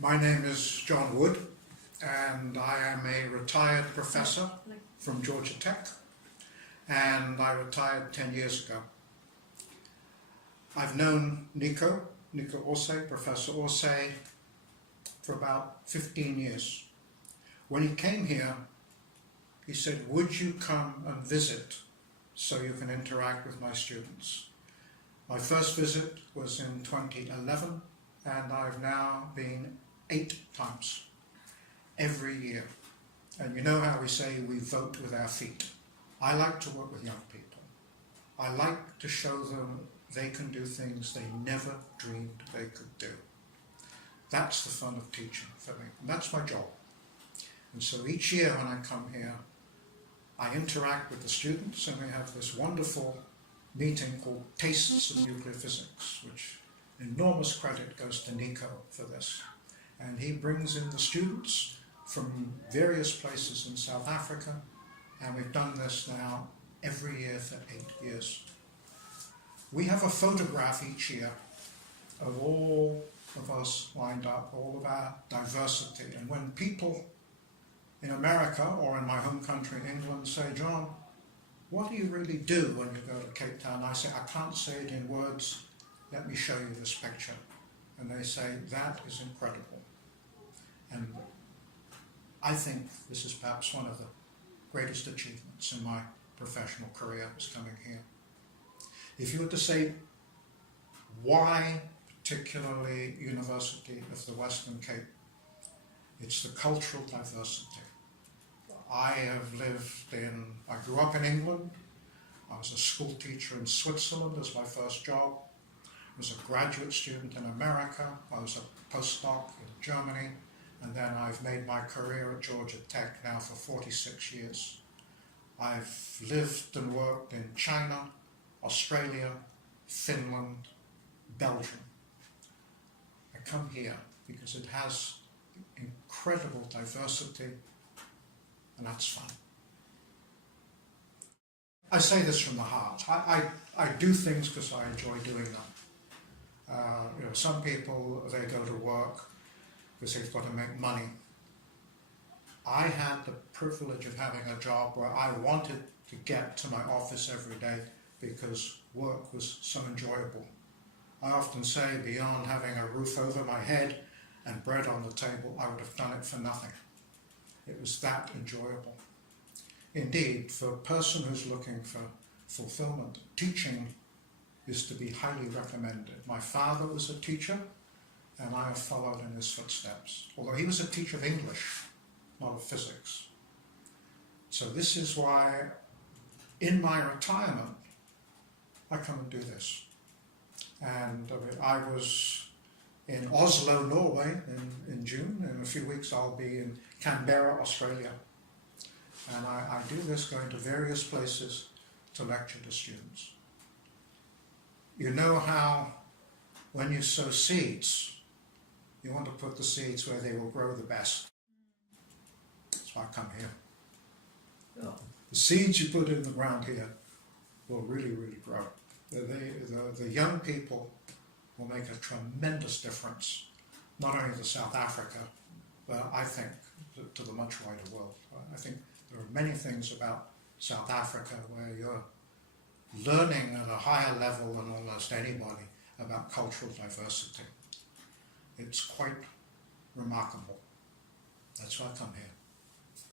My name is John Wood, and I am a retired professor from Georgia Tech, and I retired 10 years ago. I've known Nico Orsay, Professor Orsay, for about 15 years. When he came here, he said, "Would you come and visit so you can interact with my students?" My first visit was in 2011, and I've now been 8 times, every year. And you know how we say we vote with our feet. I like to work with young people. I like to show them they can do things they never dreamed they could do. That's the fun of teaching for me, and that's my job. And so each year when I come here, I interact with the students, and we have this wonderful meeting called Tastes of Nuclear Physics, which enormous credit goes to Nico for this. And he brings in the students from various places in South Africa, and we've done this now every year for 8 years. We have a photograph each year of all of us lined up, all of our diversity. And when people in America or in my home country, England, say, "John, what do you really do when you go to Cape Town?" I say, "I can't say it in words. Let me show you this picture." And they say, "That is incredible." And I think this is perhaps one of the greatest achievements in my professional career, is coming here. If you were to say, why particularly University of the Western Cape, it's the cultural diversity. I grew up in England. I was a school teacher in Switzerland as my first job. I was a graduate student in America. I was a postdoc in Germany. And then I've made my career at Georgia Tech now for 46 years. I've lived and worked in China, Australia, Finland, Belgium. I come here because it has incredible diversity, and that's fun. I say this from the heart. I do things because I enjoy doing them. Some people, they go to work because they've got to make money. I had the privilege of having a job where I wanted to get to my office every day because work was so enjoyable. I often say, beyond having a roof over my head and bread on the table, I would have done it for nothing. It was that enjoyable. Indeed, for a person who's looking for fulfillment, teaching is to be highly recommended. My father was a teacher, and I have followed in his footsteps, although he was a teacher of English, not of physics. So this is why, in my retirement, I come and do this. And I was in Oslo, Norway in June. In a few weeks I'll be in Canberra, Australia. And I do this, going to various places to lecture to students. You know how when you sow seeds, you want to put the seeds where they will grow the best. That's why I come here. Yeah. The seeds you put in the ground here will really, really grow. The young people will make a tremendous difference, not only to South Africa, but I think to the much wider world. I think there are many things about South Africa where you're learning at a higher level than almost anybody about cultural diversity. It's quite remarkable. That's why I come here.